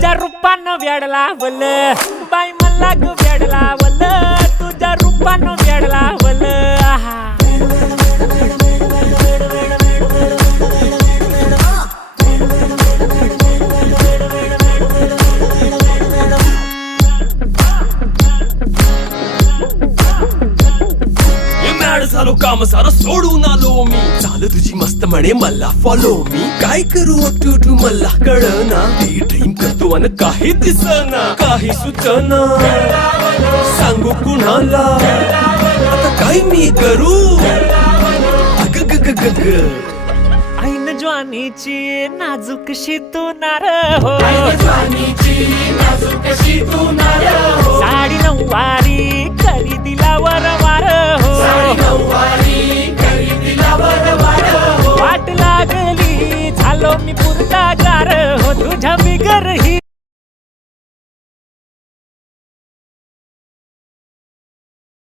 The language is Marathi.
तुझ्या रूपानं वेड लावल बाई मला ग वेड लावल तुझ्या रूपानं वेड लावल आहा झालो काम सारं सोडून आलो मी चाल तुझी मस्त म्हणे मला फॉलो मी काय करू टू मला कळना ती ड्रीम करतो अन काही दिसना काही सुचना सांगू कुणाला आता काय मी करू अग ग ग ग ग ऐन ज्वानीची नाजूकशी तू नार हो साडी नऊवारी करी दिला वरवार हो वाट लागली झालो मी पुरता गार हो तुझ्या बिगर ही